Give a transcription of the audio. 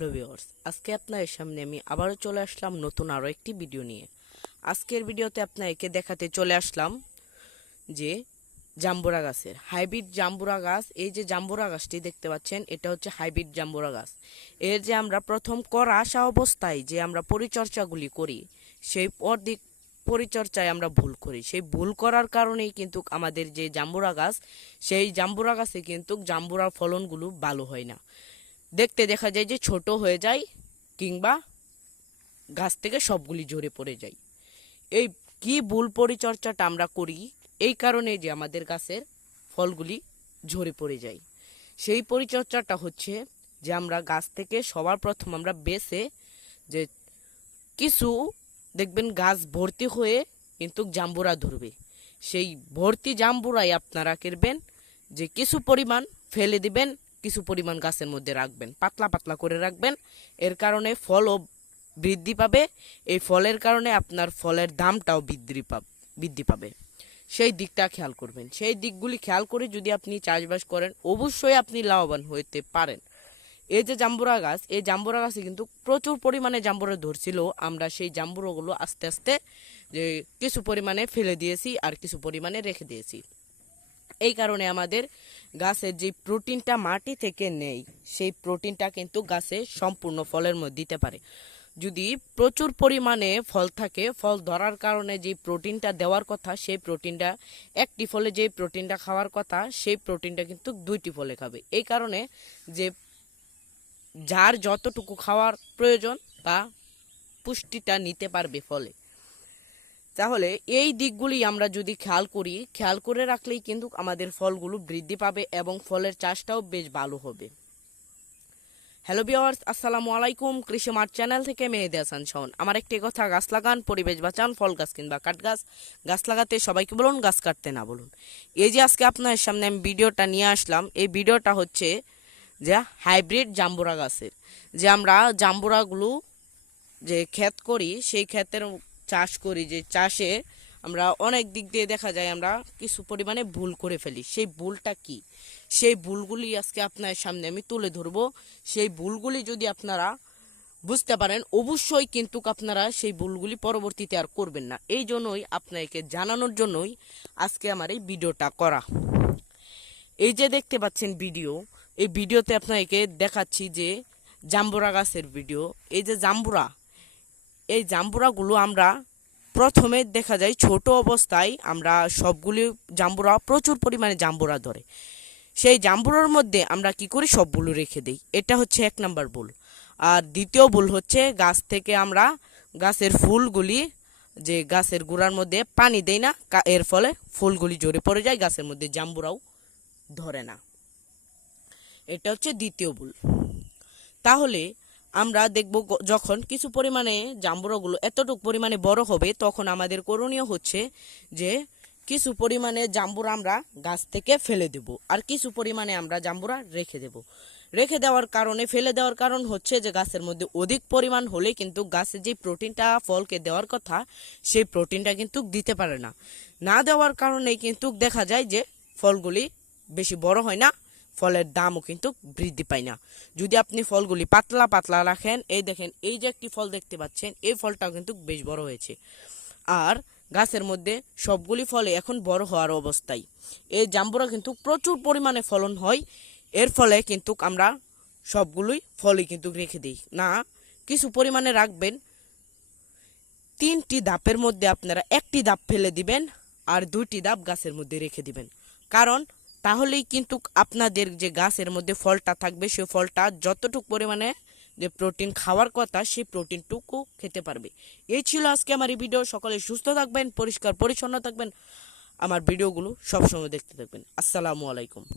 Hello viewers, আজকে আপনাদের সামনে আমি আবারও চলে আসলাম নতুন আরও একটি ভিডিও নিয়ে। আজকের ভিডিওতে আপনাকে দেখাতে চলে আসলাম যে জাম্বুরা গাছের, হাইব্রিড জাম্বুরা গাছ, এই যে জাম্বুরা গাছটি দেখতে পাচ্ছেন, এটা হচ্ছে হাইব্রিড জাম্বুরা গাছ। এর যে আমরা প্রথম করা আসা অবস্থায় যে আমরা পরিচর্যাগুলি করি, সেই অর্ধেক পরিচর্যায় আমরা ভুল করি। সেই ভুল করার কারণেই কিন্তু আমাদের যে জাম্বুরা গাছ, সেই জাম্বুরা গাছে কিন্তু জাম্বুরার ফলনগুলো ভালো হয় না। দেখতে দেখা যায় যে ছোট হয়ে যায় কিংবা গাছ থেকে সবগুলি ঝরে পড়ে যায়। এই কি ভুল পরিচর্যাটা আমরা করি? এই কারণে যে আমাদের গাছের ফলগুলি ঝরে পড়ে যায়। সেই পরিচর্যাটা হচ্ছে যে আমরা গাছ থেকে সবার প্রথম আমরা বেছে যে কিছু, দেখবেন গাছ ভর্তি হয়ে কিন্তু জাম্বুরা ধরবে। সেই ভর্তি জাম্বুরাই আপনারা করবেন যে কিছু পরিমাণ ফেলে দিবেন কিছু পরিমাণ গাছের মধ্যে রাখবেন, পাতলা পাতলা করে রাখবেন। এর কারণে ফলও বৃদ্ধি পাবে, এই ফলের কারণে আপনার ফলের দামটাও বৃদ্ধি পাবে বৃদ্ধি পাবে। সেই দিকটা খেয়াল করবেন। সেই দিকগুলি খেয়াল করে যদি আপনি চাষবাস করেন, অবশ্যই আপনি লাভবান হতে পারেন। এই যে জাম্বুরা গাছ, এই জাম্বুরা গাছে কিন্তু প্রচুর পরিমাণে জাম্বুরা ধরছিল। আমরা সেই জাম্বুরাগুলো আস্তে আস্তে যে কিছু পরিমাণে ফেলে দিয়েছি আর কিছু পরিমাণে রেখে দিয়েছি। এই কারণে আমাদের গাছের যে প্রোটিনটা মাটি থেকে নেই, সেই প্রোটিনটা কিন্তু গাছে সম্পূর্ণ ফলের মধ্যে দিতে পারে। যদি প্রচুর পরিমাণে ফল থাকে, ফল ধরার কারণে যে প্রোটিনটা দেওয়ার কথা, সেই প্রোটিনটা, একটি ফলে যে প্রোটিনটা খাওয়ার কথা, সেই প্রোটিনটা কিন্তু দুইটি ফলে খাবে। এই কারণে যে যার যতটুকু খাওয়ার প্রয়োজন তা পুষ্টিটা নিতে পারবে ফলে। তাহলে এই দিকগুলি আমরা যদি খেয়াল করি, খেয়াল করে রাখলেই কিন্তু আমাদের ফলগুলো বৃদ্ধি পাবে এবং ফলের চাষটাও বেশ ভালো হবে। হ্যালো বিওয়ার্স আসসালামু আলাইকুম। কৃষি মার্ট চ্যানেল থেকে মেহেদি হাসান শাওন আমার একটি কথা, গাছ লাগান, পরিবেশ বাঁচান, ফল গাছ কিংবা কাঠ গাছ। গাছ লাগাতে সবাইকে বলুন, গাছ কাটতে না বলুন। এই যে আজকে আপনার সামনে আমি ভিডিওটা নিয়ে আসলাম, এই ভিডিওটা হচ্ছে যে হাইব্রিড জাম্বুরা গাছের। যে আমরা জাম্বুরাগুলো যে ক্ষেত করি, সেই ক্ষেতের চাষ করি যে চাষে আমরা অনেক দিক দিয়ে দেখা যায় আমরা কিছু পরিমাণে ভুল করে ফেলি। সেই ভুলটা কি? সেই ভুলগুলি আজকে আপনার সামনে আমি তুলে ধরবো। সেই ভুলগুলি যদি আপনারা বুঝতে পারেন, অবশ্যই কিন্তু আপনারা সেই ভুলগুলি পরবর্তীতে আর করবেন না। এই জন্যই আপনাকে জানানোর জন্যই আজকে আমার এই ভিডিওটা করা। এই যে দেখতে পাচ্ছেন ভিডিও, এই ভিডিওতে আপনাকে দেখাচ্ছি যে জাম্বুরা গাছের ভিডিও। এই যে জাম্বুরা এই জাম্বুরাগুলো আমরা প্রথমে দেখা যায় ছোট অবস্থায় আমরা সবগুলি জাম্বুরা, প্রচুর পরিমাণে জাম্বুরা ধরে। সেই জাম্বুরার মধ্যে আমরা কি করি? সবগুলো রেখে দিই। এটা হচ্ছে এক নাম্বার ভুল। আর দ্বিতীয় ভুল হচ্ছে গাছ থেকে আমরা গাছের ফুলগুলি, যে গাছের গোড়ার মধ্যে পানি দেই না এর ফলে ফুলগুলি জড়ে পড়ে যায়, গাছের মধ্যে জাম্বুরাও ধরে না। এটা হচ্ছে দ্বিতীয় ভুল। তাহলে আমরা দেখব যখন কিছু পরিমাণে জাম্বুরাগুলো এতটুকু পরিমাণে বড় হবে, তখন আমাদের করণীয় হচ্ছে যে কিছু পরিমাণে জাম্বুরা আমরা গাছ থেকে ফেলে দেব আর কিছু পরিমাণে আমরা জাম্বুরা রেখে দেব। রেখে দেওয়ার কারণে, ফেলে দেওয়ার কারণ হচ্ছে যে গাছের মধ্যে অধিক পরিমাণ হলে কিন্তু গাছের যে প্রোটিনটা, ফলকে দেওয়ার কথা, সেই প্রোটিনটা কিন্তু দিতে পারে না। না দেওয়ার কারণে কিন্তু দেখা যায় যে ফলগুলি বেশি বড় হয় না ফলের দামও কিন্তু বৃদ্ধি পায় না। যদি আপনি ফলগুলি পাতলা পাতলা রাখেন, এই দেখেন, এই যে একটি ফল দেখতে পাচ্ছেন, এই ফলটাও কিন্তু বেশ বড় হয়েছে। আর গাছের মধ্যে সবগুলি ফলে এখন বড় হওয়ার অবস্থায়। এই জাম্বুরা কিন্তু প্রচুর পরিমাণে ফলন হয়, এর ফলে কিন্তু আমরা সবগুলোই ফলই কিন্তু রেখে দিই। না, কিছু পরিমাণে রাখবেন, তিনটি ধাপের মধ্যে আপনারা একটি ধাপ ফেলে দিবেন আর দুইটি ধাপ গাছের মধ্যে রেখে দিবেন। কারণ তাহলেই কিন্তু আপনাদের যে গাছের মধ্যে ফলটা থাকবে সেই ফলটা যতটুকু পরিমাণে যে প্রোটিন খাওয়ার কথা, সেই প্রোটিনটুকু খেতে পারবে। এই ছিল আজকে আমার এই ভিডিও সকলে সুস্থ থাকবেন, পরিষ্কার পরিচ্ছন্ন থাকবেন। আমার ভিডিওগুলো সবসময় দেখতে থাকবেন। আসসালামু আলাইকুম।